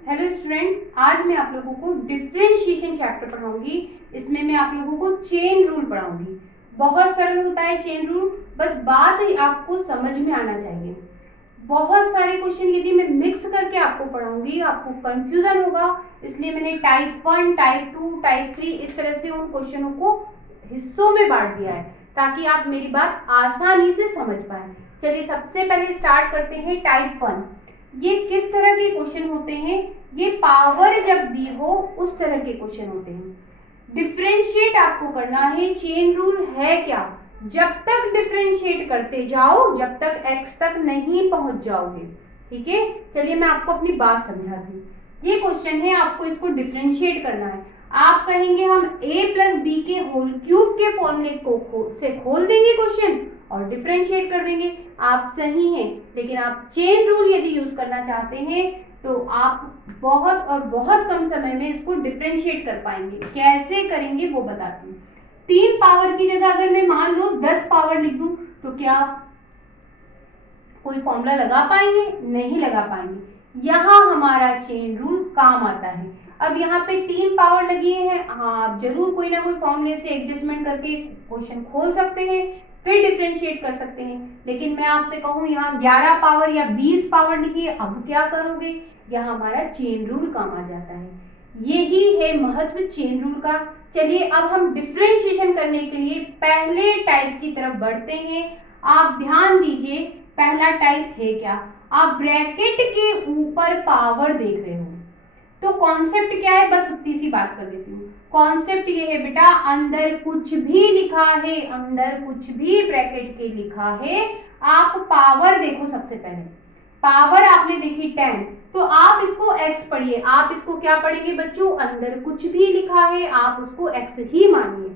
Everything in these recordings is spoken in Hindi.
हेलो स्टूडेंट, आज मैं आप लोगों को डिफरेंशिएशन चैप्टर पढ़ाऊंगी। इसमें मैं आप लोगों को चेन रूल पढ़ाऊंगी। बहुत सरल होता है चेन रूल, बस बात आपको समझ में आना चाहिए। बहुत सारे क्वेश्चन यदि मैं मिक्स करके आपको पढ़ाऊंगी आपको कंफ्यूजन होगा, इसलिए मैंने टाइप 1, टाइप 2, टाइप 3 इस तरह से उन क्वेश्चनों को हिस्सों में बांट दिया है ताकि आप मेरी बात आसानी से समझ पाए। चलिए सबसे पहले स्टार्ट करते हैं टाइप 1। ये किस तरह के क्वेश्चन होते हैं? ये पावर जब दी हो उस तरह के क्वेश्चन होते हैं। डिफरेंशिएट आपको करना है। चेन रूल है क्या? जब तक डिफरेंशिएट करते जाओ जब तक x तक नहीं पहुंच जाओगे। ठीक है, चलिए मैं आपको अपनी बात समझाती हूँ। ये क्वेश्चन है, आपको इसको डिफरेंशिएट करना है। आप कहेंगे हम a प्लस बी के होल क्यूब के फॉर्मूले को से खोल देंगे क्वेश्चन और डिफरेंशिएट कर देंगे। आप सही हैं, लेकिन आप चेन रूल यदि यूज करना चाहते हैं तो आप बहुत और बहुत कम समय में इसको डिफरेंशिएट कर पाएंगे। कैसे करेंगे वो बताती हूँ। 3 पावर की जगह अगर मैं मान लो 10 पावर लिख दूं तो क्या कोई फॉर्मूला लगा पाएंगे? नहीं लगा पाएंगे। यहां हमारा चेन रूल काम आता है। अब यहाँ पे 3 पावर लगी है, हाँ आप जरूर कोई ना कोई फॉर्मूले से एडजस्टमेंट करके क्वेश्चन खोल सकते हैं, फिर डिफरेंशिएट कर सकते हैं। लेकिन मैं आपसे कहूं यहाँ 11 पावर या 20 पावर लिखी है, अब क्या करोगे? यहाँ हमारा चेन रूल काम आ जाता है। यही है महत्व चेन रूल का। चलिए अब हम डिफरेंशिएशन करने के लिए पहले टाइप की तरफ बढ़ते हैं। आप ध्यान दीजिए, पहला टाइप है क्या? आप ब्रैकेट के ऊपर पावर देख रहे हो। तो कॉन्सेप्ट क्या है, बस उतनी सी बात कर लेती हूँ। कॉन्सेप्ट ये है बेटा, अंदर कुछ भी लिखा है, अंदर कुछ भी ब्रैकेट के लिखा है, आप पावर देखो। सबसे पहले पावर आपने देखी 10, तो आप इसको x पढ़िए। आप इसको क्या पढ़ेंगे बच्चों? अंदर कुछ भी लिखा है आप उसको x ही मानिए।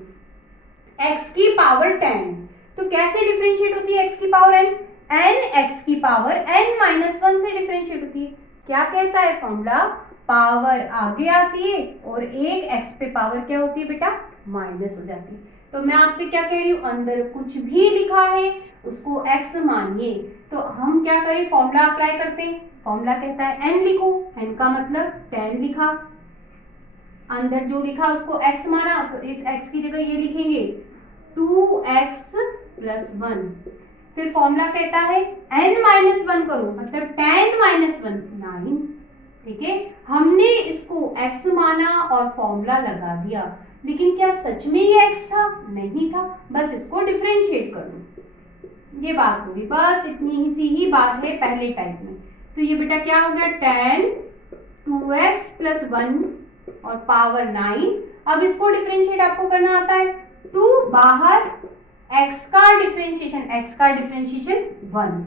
x की पावर 10, तो कैसे डिफरेंशिएट होती है x की पावर n? n x की पावर n माइनस 1 से डिफरेंशिएट होती है। क्या कहता है फॉर्मूला? पावर आगे आती है और एक x पे पावर क्या होती है बेटा? माइनस हो जाती है। तो मैं आपसे क्या कह रही हूँ, अंदर कुछ भी लिखा है उसको x मानिए। तो हम क्या करें, फॉर्मूला अप्लाई करते हैं। फॉर्मूला कहता है n लिखो, n का मतलब 10 लिखा, अंदर जो लिखा उसको x माना, तो इस x की जगह ये लिखेंगे 2x प्लस 1। फिर फॉर्मूला कहता है n माइनस 1 करो, मतलब 10 माइनस 1 9। ठीक है, हमने इसको x माना और फॉर्मूला लगा दिया, लेकिन क्या सच में ये x था? नहीं था, बस इसको डिफरेंशिएट कर दो, ये बात होगी। बस इतनी सी ही बात है पहले टाइप में। तो ये बेटा क्या हो गया? 10 2x प्लस 1 और पावर 9। अब इसको डिफरेंशिएट आपको करना आता है। 2 बाहर, x का डिफरेंशिएशन 1,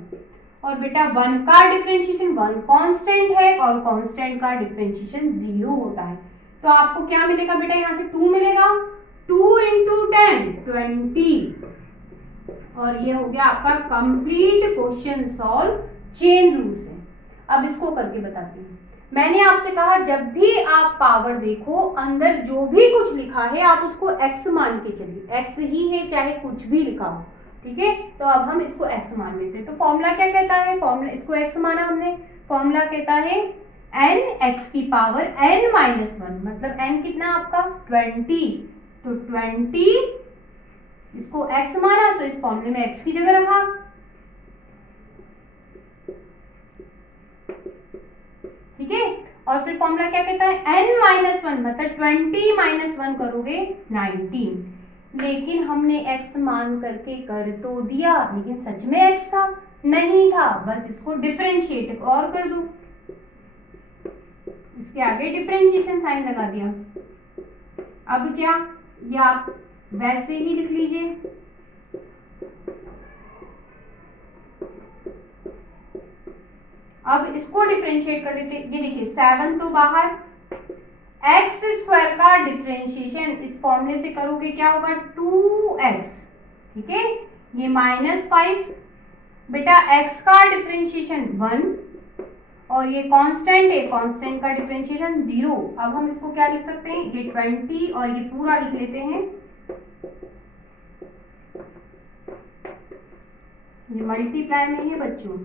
और बेटा 1 का डिफरेंशिएशन 1 कांस्टेंट है और कांस्टेंट का डिफरेंशिएशन 0 होता है। तो आपको क्या मिलेगा बेटा? यहाँ से 2 मिलेगा, 2 इंटू 10 20, और ये हो गया आपका complete question solve chain rule से। अब इसको करके बताती हूँ। मैंने आपसे कहा जब भी आप पावर देखो अंदर जो भी कुछ लिखा है आप उसको x मान के चलिए। x ही है चाहे कुछ भी लिखा हो, ठीक है। तो अब हम इसको x मान लेते हैं। तो फॉर्मूला क्या कहता है? फॉर्मूला, इसको x माना हमने, फॉर्मूला कहता है n x की पावर n माइनस 1, मतलब n कितना आपका? 20। तो 20, इसको x माना तो इस फॉर्मूले में x की जगह रखा। ठीक है, और फिर फॉर्मूला क्या कहता है? n माइनस 1, मतलब 20 माइनस 1 करोगे 19। लेकिन हमने x मान करके कर तो दिया, लेकिन सच में x था? नहीं था, बस इसको डिफरेंशिएट और कर दो, इसके आगे डिफरेंशिएशन साइन लगा दिया। अब क्या, ये आप वैसे ही लिख लीजिए। अब इसको डिफरेंशिएट कर लेते, ये देखिए 7 तो बाहर, एक्स स्क्वायर का डिफरेंशिएशन इस फॉर्मूले से करोगे क्या होगा? 2x। ठीक है, ये -5, बेटा x का डिफरेंशिएशन 1 और ये कांस्टेंट है, कांस्टेंट का डिफरेंशिएशन 0। अब हम इसको क्या लिख सकते हैं? ये 20 और ये पूरा लिख लेते हैं, ये मल्टीप्लाई में है बच्चों।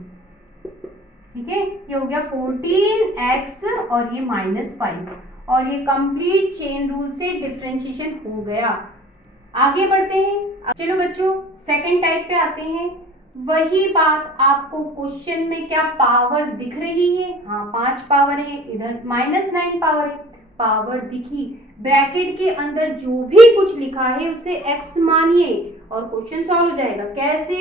ठीक है, ये हो गया 14x और ये -5 और ये कंप्लीट चेन रूल से डिफरेंशिएशन हो गया। आगे बढ़ते हैं। चलो बच्चों सेकंड टाइप पे आते हैं। वही बात आपको क्वेश्चन में क्या पावर दिख रही है? हाँ 5 पावर है, इधर -9 पावर है, पावर दिखी। ब्रैकेट के अंदर जो भी कुछ लिखा है उसे x मानिए और क्वेश्चन सॉल्व हो जाएगा। कैसे?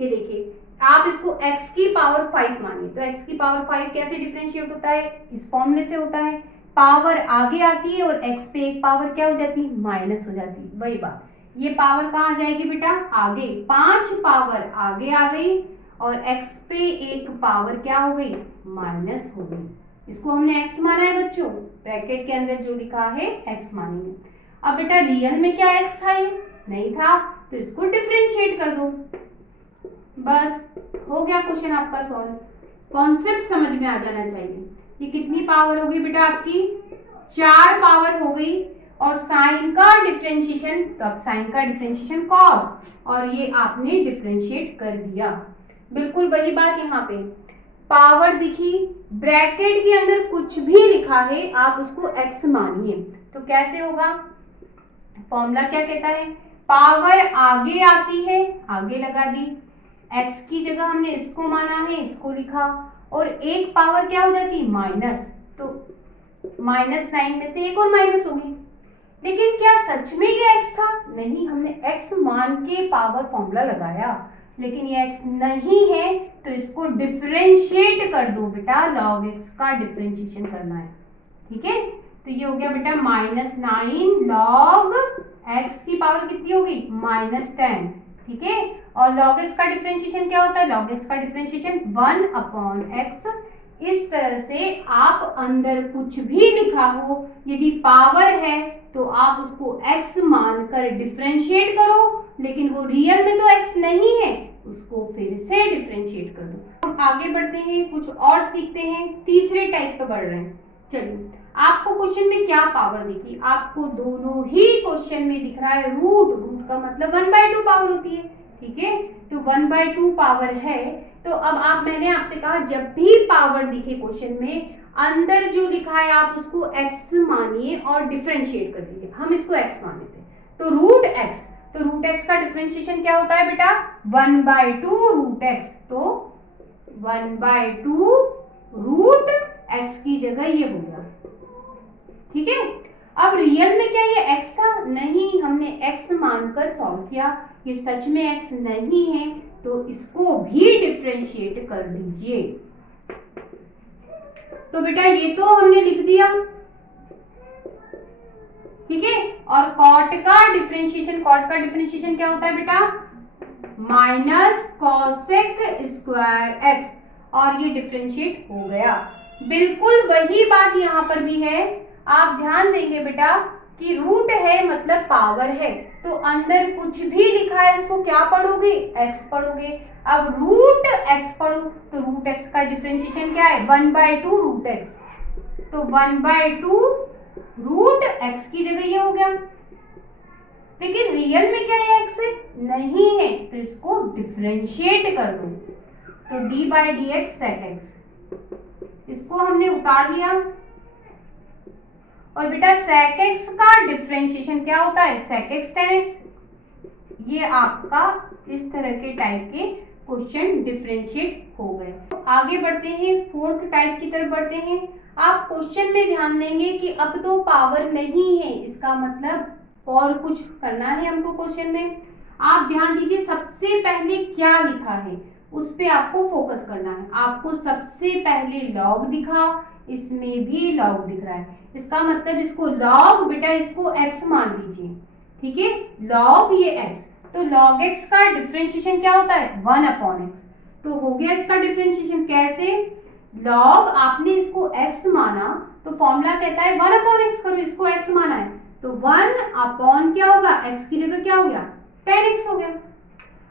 ये देखिए आप इसको x की पावर 5 मानिए, तो x की पावर 5 कैसे डिफरेंशिएट होता है? इस फॉर्मूले से होता है, पावर आगे आती है और x पे एक पावर क्या हो जाती है? माइनस हो जाती है। वही बात, ये पावर कहाँ आ जाएगी बेटा? आगे, 5 पावर आगे आ गई और x पे एक पावर क्या हो गई? माइनस हो गई। इसको हमने x माना है बच्चों, ब्रैकेट के अंदर जो लिखा है x मानेंगे। अब बेटा रियल में क्या x था? ये नहीं था, तो इसको डिफरेंशिएट कर दो, बस हो गया क्वेश्चन आपका सॉल्व। कॉन्सेप्ट समझ में आ जाना चाहिए। ये कितनी पावर हो गई बेटा आपकी? 4 पावर हो गई और साइन का डिफरेंशिएशन, तब साइन का डिफरेंशिएशन कॉस, और ये आपने डिफरेंशिएट कर दिया। बिल्कुल वही बात यहाँ पे, पावर दिखी, ब्रैकेट के अंदर कुछ भी लिखा है आप उसको x मानिए। तो कैसे होगा? फॉर्मूला क्या कहता है? पावर आगे आती है, आगे लगा दी, x की जगह हमने इसको माना है, इसको लिखा, और एक पावर क्या हो जाती है? माइनस, तो -9 में से एक और माइनस होगी। लेकिन क्या सच में ये x था? नहीं, हमने x मान के पावर फॉर्मूला लगाया, लेकिन ये x नहीं है, तो इसको डिफरेंशिएट कर दो बेटा, log x का डिफरेंशिएशन करना है। ठीक है, तो ये हो गया बेटा -9 log x की पावर कितनी होगी? -10। ठीक है, और log x का डिफरेंशिएशन क्या होता है? log x का डिफरेंशिएशन 1/x। इस तरह से आप अंदर कुछ भी लिखा हो, यदि पावर है तो आप उसको x मानकर डिफरेंशिएट करो, लेकिन वो रियल में तो x नहीं है, उसको फिर से डिफरेंशिएट कर दो। हम आगे बढ़ते हैं, कुछ और सीखते हैं, तीसरे टाइप पे बढ़ रहे हैं। चलिए, आपको क्वेश्चन में क्या पावर दिखी? आपको दोनों ही क्वेश्चन में दिख रहा है रूट, रूट का मतलब 1/2 पावर होती है। ठीक है, तो 1/2 पावर है, तो अब मैंने आपसे कहा जब भी पावर दिखे क्वेश्चन में, अंदर जो लिखा है आप उसको x मानिए और डिफरेंशिएट कर दीजिए। हम इसको x मान लेते हैं, तो रूट x, तो रूट x का डिफरेंशिएशन क्या होता है बेटा? 1/2 रूट x, तो 1/2 रूट x की जगह ये हो गया। ठीक है, अब रियल में क्या ये x था? नहीं, हमने x मानकर सॉल्व किया, ये सच में x नहीं है, तो इसको भी डिफरेंशिएट कर दीजिए। तो बेटा ये तो हमने लिख दिया, ठीक है, और कॉट का डिफरेंशिएशन, कॉट का डिफरेंशिएशन क्या होता है बेटा? माइनस कॉसेक स्क्वायर x, और ये डिफरेंशिएट हो गया। बिल्कुल वही बात यहाँ पर भी है। आप ध्यान देंगे बेटा कि रूट है मतलब पावर है, तो अंदर कुछ भी लिखा है उसको क्या पढ़ोगे? x पढ़ोगे। अब रूट x पढ़ो, तो रूट x का डिफरेंशिएशन क्या है? 1/2 रूट x, तो 1/2 रूट x की जगह ये हो गया। लेकिन रियल में क्या ये x नहीं है, तो इसको डिफरेंशिएट कर दो, तो d/dx sec x, इसको हमने उतार लिया। और बेटा sec x का डिफरेंशिएशन क्या होता है? sec x tan x। ये आपका इस तरह के टाइप के क्वेश्चन डिफरेंशिएट हो गए। तो आगे बढ़ते हैं, फोर्थ टाइप की तरफ बढ़ते हैं। आप क्वेश्चन में ध्यान देंगे कि अब तो पावर नहीं है, इसका मतलब और कुछ करना है हमको क्वेश्चन में। आप ध्यान दीजिए, सबसे पहले क्या लिखा है उस पे आपको फोकस करना है। आपको सबसे पहले लॉग दिखा, इसमें भी लॉग दिख रहा है, इसका मतलब इसको लॉग, बेटा इसको x मान लीजिए। ठीक है, लॉग ये x, तो log x का डिफरेंशिएशन क्या होता है? 1/x, तो हो गया इसका डिफरेंशिएशन। कैसे? log आपने इसको x माना, तो फॉर्मूला कहता है 1/x करो, इसको x माना है, तो 1 क्या होगा? x की जगह क्या हो गया? tan x हो गया।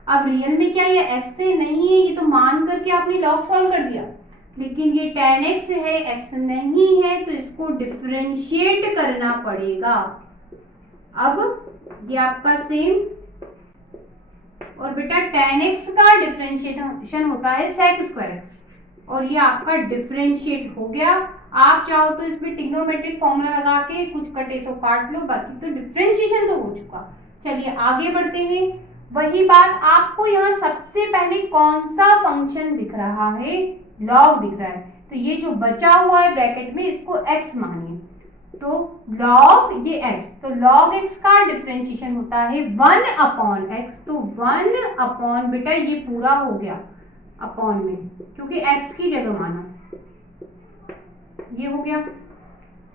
अब रियल में क्या ये x से नहीं है, ये तो मान करके आपने log सॉल्व कर दिया, लेकिन ये tan x है, x नहीं है, तो इसको डिफरेंशिएट करना पड़ेगा। अब ये आपका सेम, और बेटा tan x का डिफरेंशिएशन होता है sec स्क्वायर x, और ये आपका डिफरेंशिएट हो गया। आप चाहो तो इसमें ट्रिग्नोमेट्रिक फॉर्मूला लगा के कुछ कटे तो काट लो, बाकी तो डिफरेंशिएशन तो हो चुका। चलिए आगे बढ़ते हैं। वही बात, आपको यहाँ सबसे पहले कौन सा फंक्शन दिख रहा है, लॉग दिख रहा है, तो ये जो बचा हुआ है ब्रैकेट में इसको x मानिए, तो log ये x, तो log x का डिफरेंशिएशन होता है 1 अपॉन x, तो 1 अपॉन बेटा ये पूरा हो गया अपॉन में, क्योंकि x की जगह माना, ये हो गया।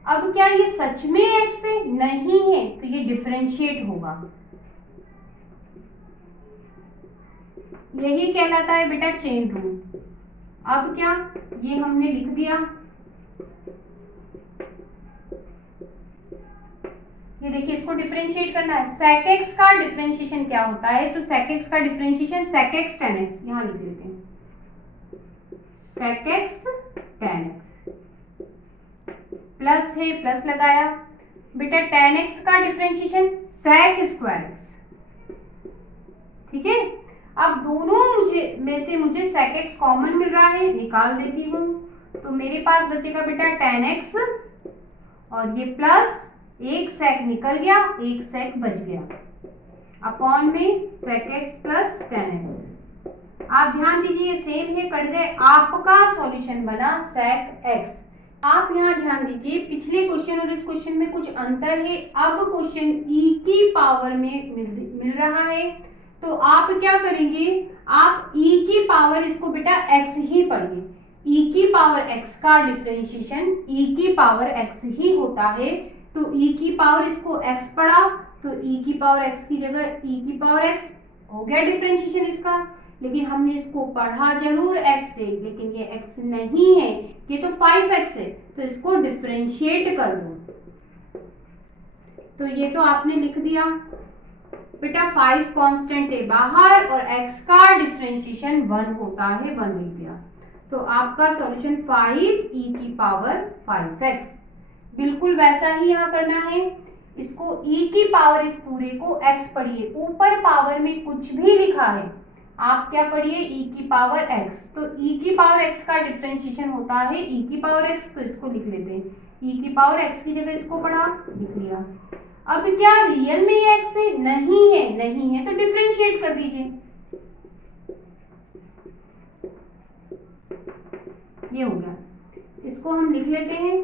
अब क्या ये सच में x है? नहीं है, तो ये डिफरेंशिएट होगा, यही कहलाता है बेटा चेन रूल। अब क्या, ये हमने लिख दिया, ये देखिए इसको डिफरेंशिएट करना है। sec x का डिफरेंशिएशन क्या होता है, तो sec x का differentiation sec x tan x, यहां लिख देते हैं sec x tan x, plus है प्लस लगाया, बेटा tan x का डिफरेंशिएशन sec स्क्वायर x, ठीक है। अब दोनों में से मुझे sec x कॉमन मिल रहा है, निकाल देती हूँ, तो मेरे पास बचेगा बेटा tan x और ये प्लस एक sec निकल गया, एक sec बच गया, अपॉन में sec x plus tan x। आप ध्यान दीजिए सेम है, कट गए, आपका सॉल्यूशन बना sec x। आप यहाँ ध्यान दीजिए, पिछले क्वेश्चन और इस क्वेश्चन में कुछ अंतर है। अब क्वेश्चन e की पावर में मिल रहा है, तो आप क्या करेंगे, आप e की पावर, इसको बेटा x ही पढ़िए, e की पावर x का डिफरेंशिएशन e की पावर x ही होता है, तो e की पावर इसको x पढ़ा, तो e की पावर x की जगह e की पावर x हो गया डिफरेंशिएशन इसका। लेकिन हमने इसको पढ़ा जरूर x से, लेकिन ये x नहीं है, ये तो 5x है, तो इसको डिफरेंशिएट कर दो, तो ये तो आपने लिख दिया बेटा 5 कांस्टेंट है बाहर और x का डिफरेंशिएशन 1 होता है, 1 लिख दिया, तो आपका सॉल्यूशन 5e की पावर 5x। बिल्कुल वैसा ही यहाँ करना है, इसको e की पावर इस पूरे को x पढ़िए, ऊपर पावर में कुछ भी लिखा है आप क्या पढ़िए e की पावर x, तो e की पावर x का डिफरेंशिएशन होता है e की पावर x, तो इसको लिख लेते हैं, e की पावर x की जगह इसको पढ़ा, लिख लिया। अब क्या रियल में ये x है? नहीं है, नहीं है, तो डिफरेंशिएट कर दीजिए, ये हो गया, इसको हम लिख लेते हैं।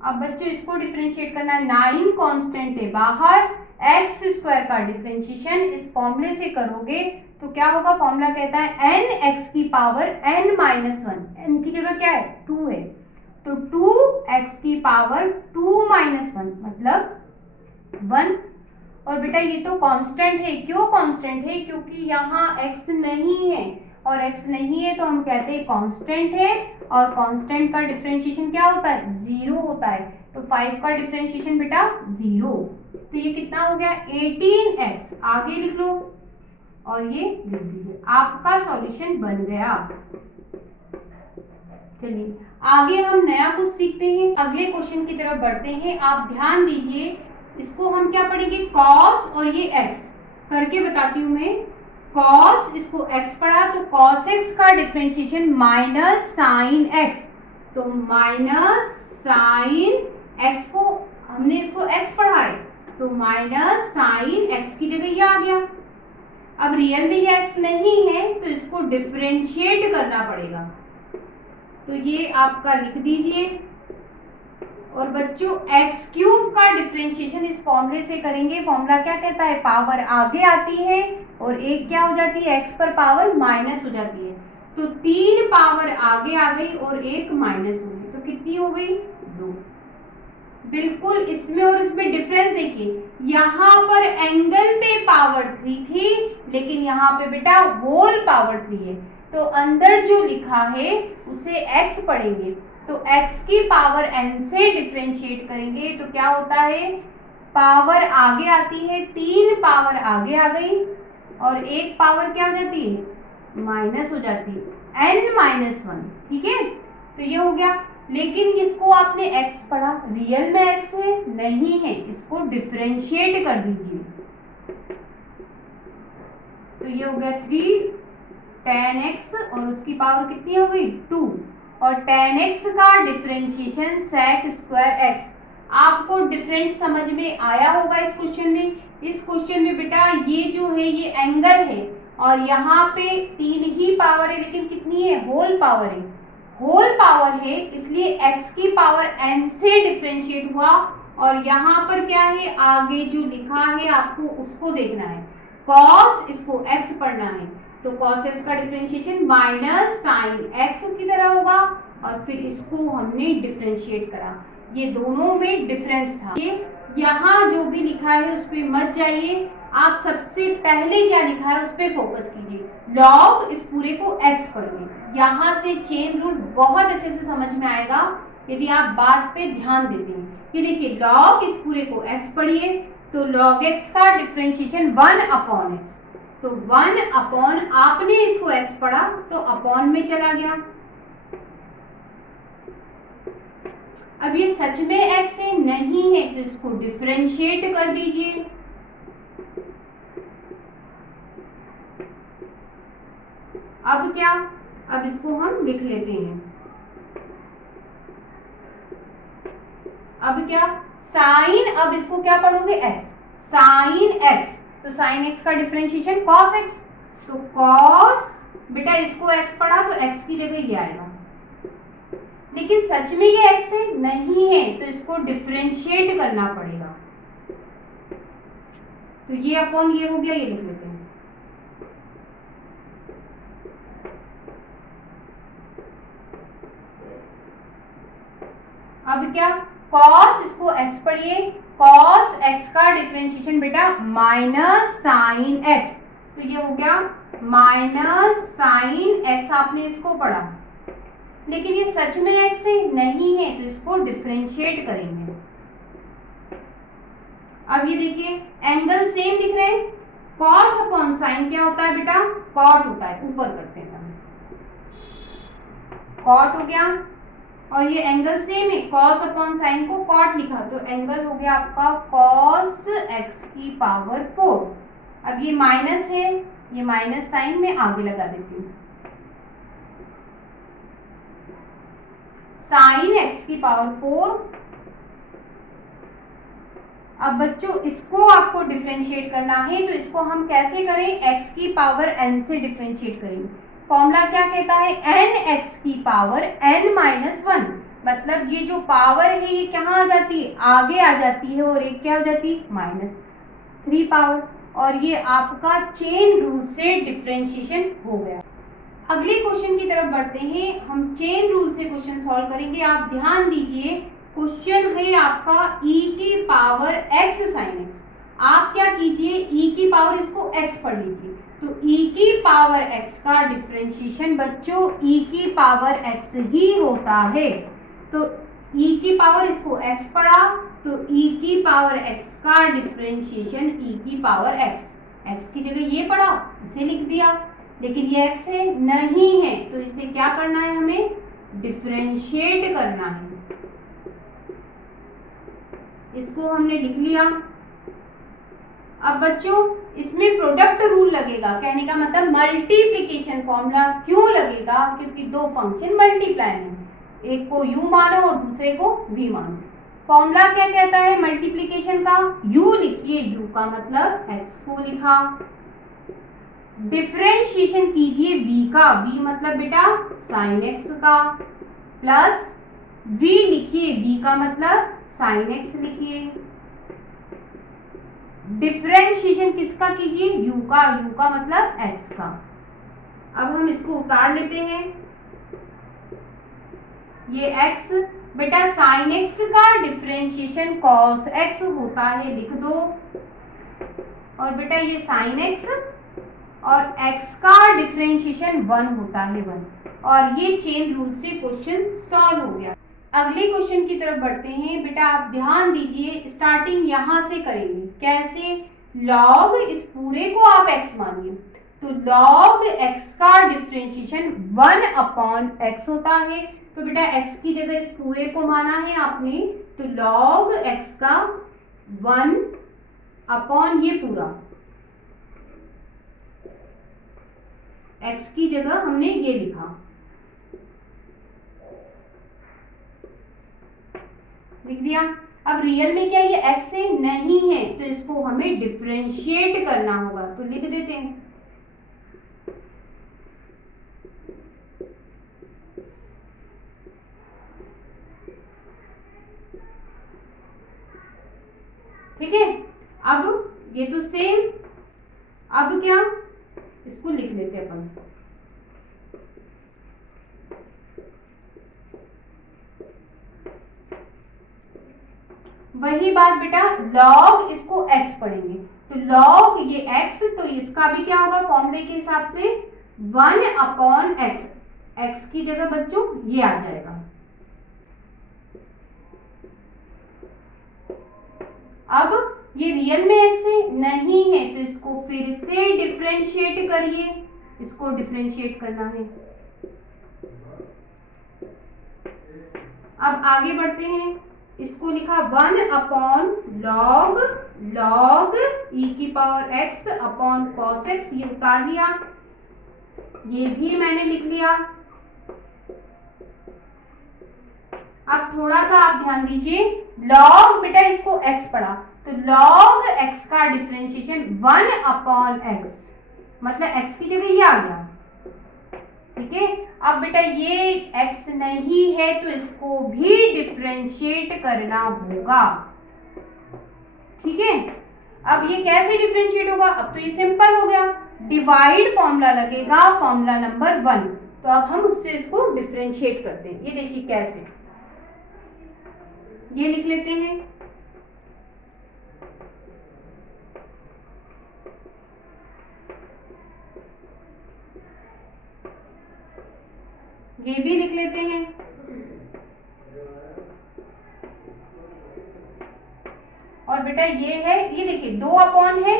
अब बच्चों इसको डिफरेंशिएट करना है, 9 कांस्टेंट है बाहर, एक्स स्क्वायर का डिफरेंशिएशन इस फॉर्मूले से करोगे तो क्या होगा, फॉर्मूला कहता है n x की पावर n माइनस 1, n की जगह क्या है 2 है, तो 2x की पावर 2 माइनस 1 मतलब 1। और बेटा ये तो कांस्टेंट है, क्यों कांस्टेंट है, क्योंकि यहाँ x नहीं है, और x नहीं है तो हम कहते हैं कांस्टेंट है, और कांस्टेंट का डिफरेंशिएशन क्या होता है 0 होता है, तो 5 का डिफरेंशिएशन बेटा 0, तो ये कितना हो गया 18x, आगे लिख लो और ये लिख दीजिए, आपका सॉल्यूशन बन गया। चलिए आगे हम नया कुछ सीखते हैं, अगले क्वेश्चन की तरफ बढ़ते हैं। आप ध्यान दीजिए, इसको हम क्या पढ़ेंगे cos और ये x करके बताती हूँ मैं। cos इसको x पढ़ा तो cos x का डिफरेंशिएशन माइनस साइन x, तो माइनस साइन x को हमने इसको x पढ़ा है तो माइनस साइन x की जगह ये आ गया। अब रियल में ये x नहीं है तो इसको डिफरेंशिएट करना पड़ेगा, तो ये आपका लिख दीजिए। और बच्चों x क्यूब का डिफरेंशिएशन इस फॉर्मूले से करेंगे, फॉर्मूला क्या कहता है पावर आगे आती है और एक क्या हो जाती है x पर पावर माइनस हो जाती है, तो 3 पावर आगे आ गई और एक माइनस हो गई, तो कितनी हो गई 2। बिल्कुल इसमें और इसमें डिफरेंस देखिए, यहाँ पर एंगल पे पावर 3 थी लेकिन यहाँ पे बेटा होल पावर 3 है, तो अंदर जो लिखा है उसे x पढ़ेंगे, तो x की पावर n से डिफरेंशिएट करेंगे तो क्या होता है पावर आगे आती है, 3 पावर आगे आ गई और एक पावर क्या हो जाती है माइनस हो जाती है n माइनस 1, ठीक है, तो ये हो गया। लेकिन इसको आपने x पढ़ा, रियल में x है नहीं है, इसको डिफरेंशिएट कर दीजिए, तो ये हो गया 3 tan x और उसकी पावर कितनी हो गई 2 और tan x का डिफरेंशिएशन sec स्क्वायर x। आपको डिफरेंस समझ में आया होगा इस क्वेश्चन में। इस क्वेश्चन में बेटा ये जो है ये एंगल है और यहाँ पे 3 ही पावर है, लेकिन कितनी है होल पावर है, होल पावर है, इसलिए x की पावर n से डिफरेंशिएट हुआ। और यहाँ पर क्या है आगे जो लिखा है आपको उसको देखना है, cos इसको x पढ़ना है, तो cos x का डिफरेंशिएशन माइनस साइन x की तरह होगा और फिर इसको हमने डिफरेंशिएट करा। ये दोनों में डिफरेंस था। ये यहाँ जो भी लिखा है उस पर मत जाइए, आप सबसे पहले क्या लिखा है उस पर फोकस कीजिए। लॉग इस पूरे को x पढ़िए, यहाँ से चेन रूल बहुत अच्छे से समझ में आएगा यदि आप बात पे ध्यान देते हैं। ये देखिए लॉग इस पूरे को x पढ़िए, तो log x का डिफरेंशिएशन 1 अपॉन x, तो 1 अपॉन आपने इसको x पढ़ा तो अपॉन में चला गया। अब ये सच में x है नहीं है तो इसको डिफरेंशिएट कर दीजिए। अब क्या, अब इसको हम लिख लेते हैं। अब क्या साइन, अब इसको क्या पढ़ोगे x, साइन x, तो साइन x का डिफरेंशिएशन cos x, तो cos बेटा इसको x पढ़ा तो x की जगह ये आएगा, लेकिन सच में ये x है नहीं है तो इसको डिफरेंशिएट करना पड़ेगा। तो ये अपॉन ये हो गया, ये लिख लेते हैं। अब क्या cos इसको x पढ़िए, cos x का डिफरेंशिएशन बेटा माइनस साइन x, तो ये हो गया माइनस साइन x, आपने इसको पढ़ा, लेकिन ये सच में x है नहीं है तो इसको डिफरेंशिएट करेंगे। अब ये देखिए एंगल सेम दिख रहे हैं, cos अपॉन साइन क्या होता है बेटा cot होता है, ऊपर करते हैं cot हो गया, और ये एंगल सेम है, cos अपॉन साइन को cot लिखा तो एंगल हो गया आपका cos x की पावर 4। अब ये माइनस है, ये माइनस साइन में आगे लगा देती हूँ, साइन x की पावर 4। अब बच्चों इसको आपको डिफरेंशिएट करना है तो इसको हम कैसे करें, x की पावर n से डिफरेंशिएट करेंगे। फॉर्मूला क्या कहता है n x की पावर n माइनस 1, मतलब ये जो पावर है ये कहाँ आ जाती है आगे आ जाती है और एक क्या हो जाती है -3 पावर, और ये आपका चेन रूल से डिफरेंशिएशन हो गया। अगले क्वेश्चन की तरफ बढ़ते हैं, हम चेन रूल से क्वेश्चन सॉल्व करेंगे। आप ध्यान दीजिए क्वेश्चन है आपका e की पावर x साइन x, आप क्या कीजिए e की पावर इसको x पढ़ लीजिए, तो e की पावर x का डिफरेंशिएशन बच्चों e की पावर x ही होता है, तो e की पावर इसको x पढ़ा तो e की पावर x का डिफरेंशिएशन e की पावर x की जगह ये पढ़ा इसे लिख दिया, लेकिन ये x है नहीं है तो इसे क्या करना है हमें डिफरेंशिएट करना है। इसको हमने लिख लिया। अब बच्चों इसमें प्रोडक्ट रूल लगेगा, कहने का मतलब मल्टीप्लिकेशन फॉर्मूला क्यों लगेगा, क्योंकि दो फंक्शन मल्टीप्लाई हैं, एक को u मानो और दूसरे को v मानो। फॉर्मूला क्या कहता है मल्टीप्लिकेशन का, u लिखिए, u का मतलब x को लिखा, डिफरेंशिएशन कीजिए v का, v मतलब बेटा साइन x का, प्लस v लिखिए, v का मतलब साइन x लिखिए, डिफरेंशिएशन किसका कीजिए u का मतलब x का। अब हम इसको उतार लेते हैं, ये x बेटा साइन x का डिफरेंशिएशन cos x होता है, लिख दो, और बेटा ये साइन x और x का डिफरेंशिएशन 1 होता है 1, और ये चेन रूल से क्वेश्चन सॉल्व हो गया। अगले क्वेश्चन की तरफ बढ़ते हैं। बेटा आप ध्यान दीजिए, स्टार्टिंग यहाँ से करेंगे, कैसे, log इस पूरे को आप x मानिए, तो log x का डिफरेंशिएशन 1 अपॉन x होता है, तो बेटा x की जगह इस पूरे को माना है आपने, तो log x का 1 अपॉन ये पूरा, x की जगह हमने ये लिखा, लिख दिया। अब रियल में क्या ये x है? नहीं है, तो इसको हमें डिफरेंशिएट करना होगा, तो लिख देते हैं। ठीक है, अब ये तो सेम, अब क्या, इसको लिख लेते हैं अपन। वही बात बेटा, log इसको x पढ़ेंगे, तो log ये x, तो इसका भी क्या होगा फॉर्मूले के हिसाब से 1/x, x की जगह बच्चों ये आ जाएगा। अब ये रियल में x है? नहीं है, तो इसको फिर से डिफरेंशिएट करिए, इसको डिफरेंशिएट करना है। अब आगे बढ़ते हैं, इसको लिखा 1/log e⁻x upon cos x, ये उतार लिया, ये भी मैंने लिख लिया। अब थोड़ा सा आप ध्यान दीजिए, log बेटा इसको x पढ़ा, तो log x का डिफरेंशिएशन 1/x, मतलब x की जगह ये आ गया। ठीक है, अब बेटा ये x नहीं है, तो इसको भी डिफरेंशिएट करना होगा। ठीक है, अब ये कैसे डिफरेंशिएट होगा? अब तो ये सिंपल हो गया, डिवाइड फॉर्मूला लगेगा, फॉर्मूला नंबर 1, तो अब हम उससे इसको डिफरेंशिएट करते हैं। ये देखिए कैसे, ये लिख लेते हैं, ये भी लिख लेते हैं, और बेटा ये है, ये देखिए 2 है,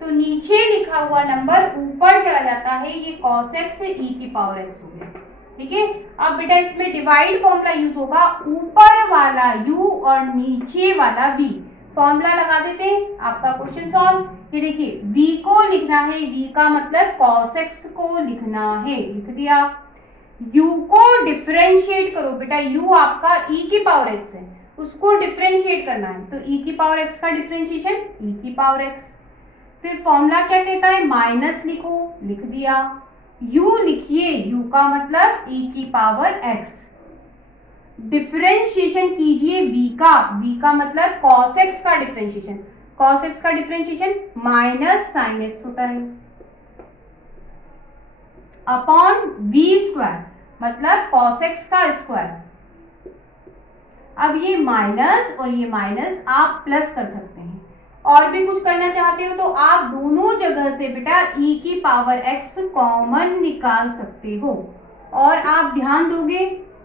तो नीचे लिखा हुआ नंबर ऊपर चला जाता है, ये cos x e⁻x हो गया। ठीक है, अब बेटा इसमें डिवाइड फॉर्मूला यूज होगा, ऊपर वाला u और नीचे वाला v, फॉर्मूला लगा देते हैं, आपका क्वेश्चन सॉल्व। ये देखिए v को लिखना है, v का मतलब cos x को लिखना है, लिख दिया। u को डिफरेंशिएट करो बेटा, u आपका e⁻x है, उसको डिफरेंशिएट करना है, तो e⁻x का डिफरेंशिएशन e⁻x, फिर फॉर्मूला क्या कहता है, माइनस लिखो, लिख दिया। u लिखिए, u का मतलब e⁻x, डिफरेंशिएशन कीजिए v का मतलब cos x का डिफरेंशिएशन, cos x का डिफरेंशिएशन माइनस sin x होता है, अपॉन v स्क्वायर मतलब cos x का स्क्वायर। अब ये माइनस और ये माइनस आप प्लस कर सकते हैं, और भी कुछ करना चाहते हो तो आप दोनों जगह से बेटा e⁻x कॉमन निकाल सकते हो, और आप ध्यान दोगे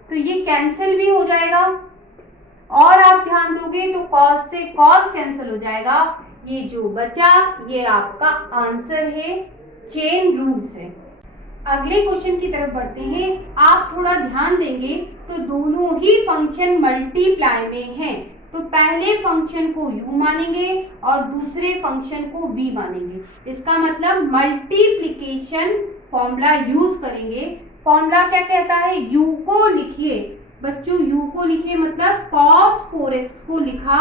तो ये कैंसिल भी हो जाएगा, और आप ध्यान दोगे तो cos से cos कैंसिल हो जाएगा, ये जो बचा ये आपका आंसर है चेन रूल से। अगले क्वेश्चन की तरफ बढ़ते हैं, आप थोड़ा ध्यान देंगे तो दोनों ही फंक्शन मल्टीप्लाई में हैं, तो पहले फंक्शन को u मानेंगे और दूसरे फंक्शन को v मानेंगे, इसका मतलब मल्टीप्लिकेशन फॉर्मूला यूज करेंगे। फॉर्मूला क्या कहता है, u को लिखिए बच्चों, u को लिखिए मतलब cos 4x को लिखा,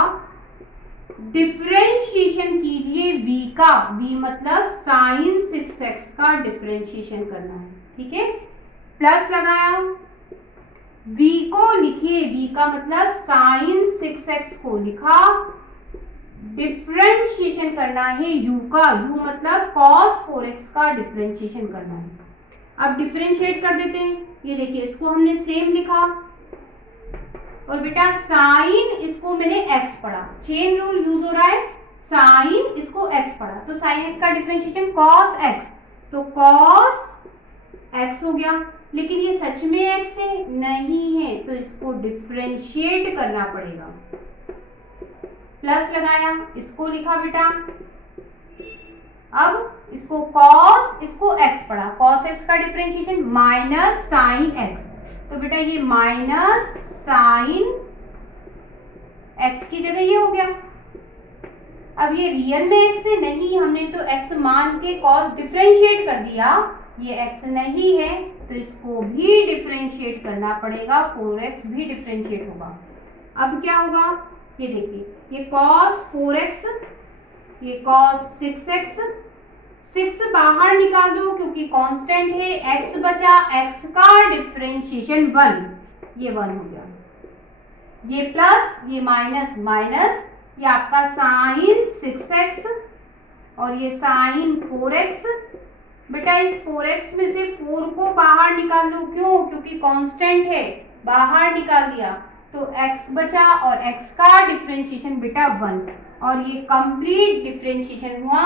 डिफरेंशिएशन कीजिए v का, v मतलब sin 6x का डिफरेंशिएशन करना है। ठीक है, प्लस लगाया, v को लिखिए, v का मतलब sin 6x को लिखा, डिफरेंशिएशन करना है u का, u मतलब cos 4x का डिफरेंशिएशन करना है। अब डिफरेंशिएट कर देते हैं, ये देखिए इसको हमने सेम लिखा, और बेटा साइन इसको मैंने x पढ़ा, चेन रूल यूज हो रहा है, साइन इसको x पढ़ा, तो साइन x का डिफरेंशिएशन cos x, तो cos x हो गया, लेकिन ये सच में x है नहीं है, तो इसको डिफरेंशिएट करना पड़ेगा, प्लस लगाया, इसको लिखा बेटा, अब इसको cos इसको x पढ़ा, cos x का डिफरेंशिएशन माइनस साइन x, तो बेटा ये माइनस साइन x की जगह ये हो गया। अब ये रियल में x है नहीं, हमने तो x मान के cos डिफरेंशिएट कर दिया, ये x नहीं है तो इसको भी डिफरेंशिएट करना पड़ेगा, 4x भी डिफरेंशिएट होगा। अब क्या होगा, ये देखिए, ये cos 4x, ये cos 6x, 6 बाहर निकाल दो क्योंकि कांस्टेंट है, x बचा, x का डिफरेंशिएशन 1, ये 1 हो गया, ये प्लस, ये माइनस माइनस, ये आपका साइन 6x और ये साइन 4x। बेटा इस 4x में से 4 को बाहर निकाल लो, क्यों, क्योंकि कांस्टेंट है, बाहर निकाल दिया तो x बचा और x का डिफरेंशिएशन बेटा 1 और ये कंप्लीट डिफरेंशिएशन हुआ